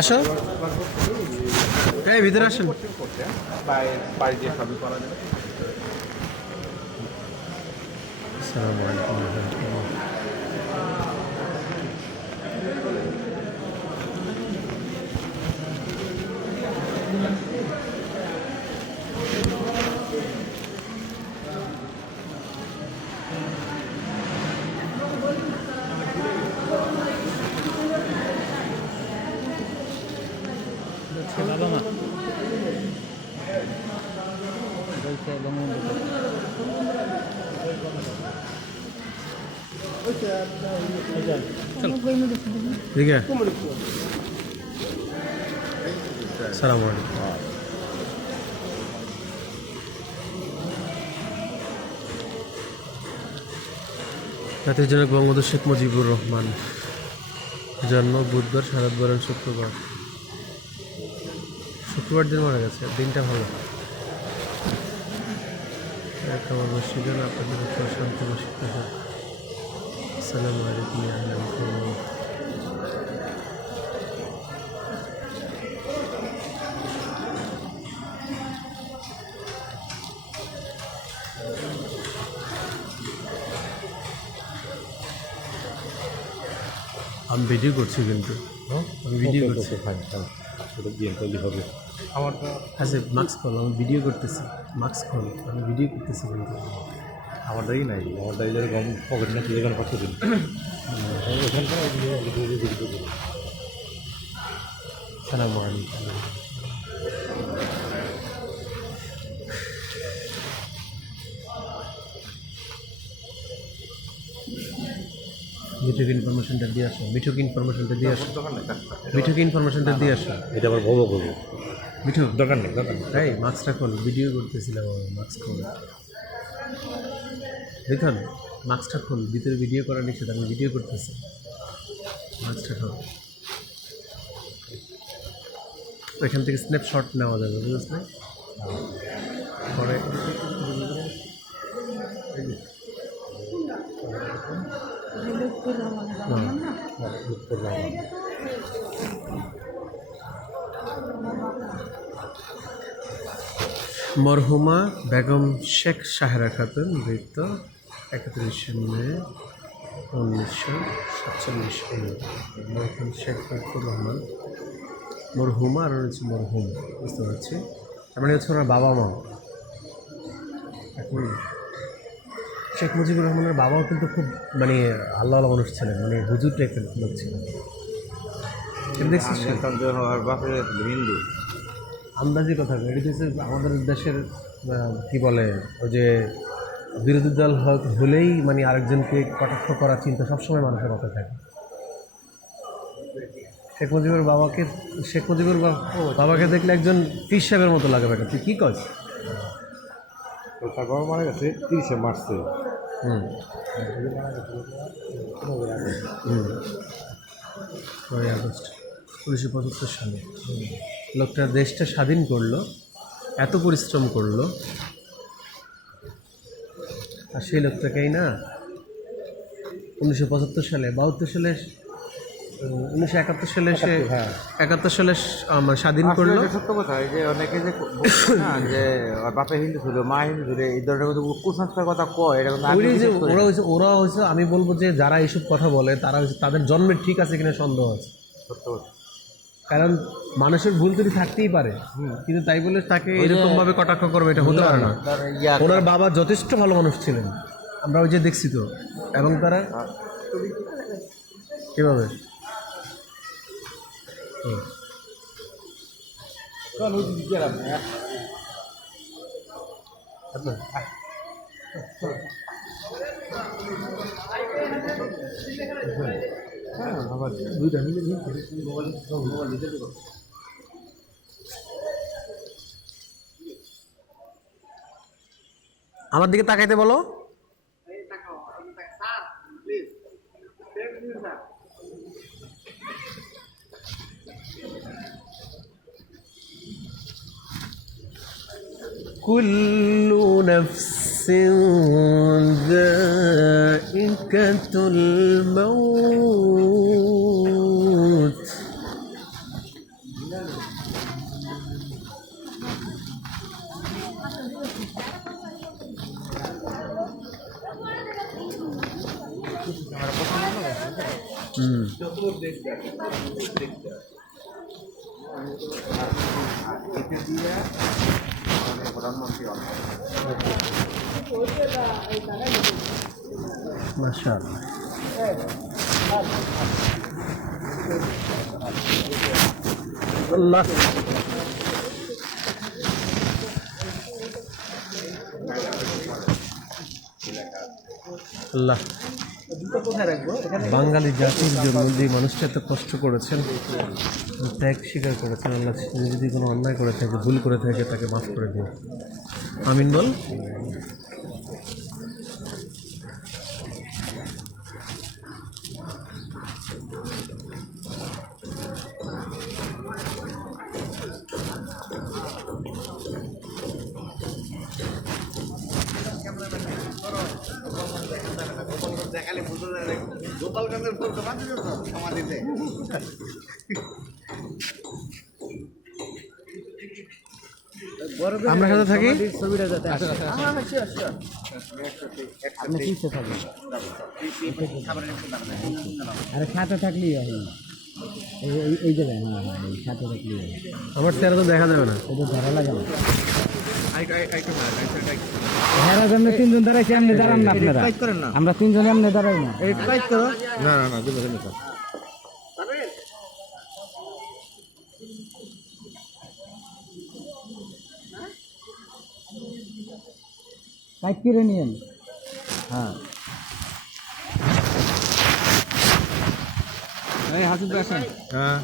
আসো, এই ভিতরে আসেন। আসসালামু আলাইকুম ওয়া রাহমাতুল্লাহ। বাবা মা বলছে বঙ্গবন্ধু ठीक है। अस्सलामु अलैकुम। জাতির জনক বঙ্গবন্ধু শেখ মুজিবুর রহমান, জন্ম বুধবার, শারদ বরণ শুক্রবার। শুক্রবার দিন মারা গেছে, দিনটা ভালো। আমার মসজিদের আপনাদের উপর শান্তি বসিত হোক। আসসালামু আলাইকুম ওয়া রাহমাতুল্লাহ। আমি ভিডিও করছি কিন্তু, আমি ভিডিও করছি। আচ্ছা মাস্ক খোল, আমি ভিডিও করতেছি। মাস্ক খোল, আমি ভিডিও করতেছি কিন্তু। আমারটাই নাই, আমারটাই যেরকম পকেট না সেখানে কত দিন সালামু আলাইকুম। মিঠুক ইনফরমেশনটা দিয়ে আসো, মিঠুক ইনফরমেশনটা দিয়ে আসো, মিঠুক ইনফরমেশনটা দিয়ে আসো। এটা আবার ভোগ করবো, মিঠু দরকার নেই, দরকার নেই। এই মাস্কটা খোল, ভিডিও করতেছিলাম। মাস্ক খোল, দেখুন মাস্কটা খোল, ভিতরে ভিডিও করা নিষেধ, আমি ভিডিও করতেছি। মাস্কটা খোল, ওইখান থেকে স্ন্যাপশট নেওয়া যাবে, বুঝলে পরে। মরহুমা বেগম শেখ সাহেরা খাতুন, মৃত্যু 31 মে 1947। মরহুম শেখ মুজিবুর রহমান, মরহুমা আর হচ্ছে মরহুম, বুঝতে পারছি। তার মানে হচ্ছে ওনার বাবা মা। এখন শেখ মুজিবুর রহমানের বাবাও কিন্তু খুব মানে আল্লাহ মানুষ ছিলেন, মানে হুজুর টাইপের লোক ছিলেন। দেখছিস হিন্দু আন্দাজি কথা, এটা হচ্ছে আমাদের দেশের কি বলে, ওই যে বিরোধী দল হলেই মানে আরেকজনকে কটাক্ষ করার চিন্তা সবসময় মানুষের মাথায় থাকে। শেখ মুজিবুর বাবাকে, শেখ মুজিবুর বাবাকে দেখলে একজন পীর সাহেবের মতো লাগে। ব্যাটা তুই কী কস? তার বাবা মারা গেছে 30-এ মার্চে। হুম, 9ই আগস্ট 1975 সালে লোকটা দেশটা স্বাধীন করলো, এত পরিশ্রম করলো, আর সেই লোকটাকেই না 1975 সালে, 72 সালে, 1971 সালে সে 71 সালে স্বাধীন করলো। সত্য কথা, এই যে অনেকে যে না যে বাপে হিন্দু ছিল, মা হিন্দু ছিল, এই ধরনের কুসংস্কার কথা কয়, এটা ওরা হচ্ছে, আমি বলবো যে যারা এইসব কথা বলে তারা হচ্ছে তাদের জন্মের ঠিক আছে কিনা সন্দেহ আছে। সত্য কথা। কারণ মানুষের ভুল ত্রুটি থাকতেই পারে, কিন্তু তাই বলে তাকে এরকম ভাবে কটাক্ষ করবে, এটা হতে পারে না। ওনার বাবা যথেষ্ট ভালো মানুষ ছিলেন, আমরা ওই যে দেখছি তো। এবং তারা কীভাবে আমার দিকে তাকাইতে বলো। কুল্লু নাফসিন سكة الموت ما شاء الله الله আল্লাহ বাঙালি জাতির জন্য যে মানুষটা এত কষ্ট করেছেন, ত্যাগ স্বীকার করেছেন, আল্লাহ তিনি যদি কোনো অন্যায় করে থাকে, ভুল করে থাকে, তাকে মাফ করে দিন। আমিন বল। আমরা সাথে থাকি, ছবিটা যাতে আসে। আপনি পিছিয়ে থাকেন। আরে সাথে থাকলেই হয়। এই জায়গায় হ্যাঁ হ্যাঁ এই সাথে থাকলেই হয়। আমার চেহারা তো দেখা যাবে না। এটা ধরা লাগে না। হেরার জন্য তিনজন দাঁড়াইছি, আপনি দাঁড়ান না আপনারা। আমরা তিনজন এমনি দাঁড়াই না। না না না দুটো নিতে কাইট কিনে নিয়েন। হ্যাঁ এই হাসুন আসেন। হ্যাঁ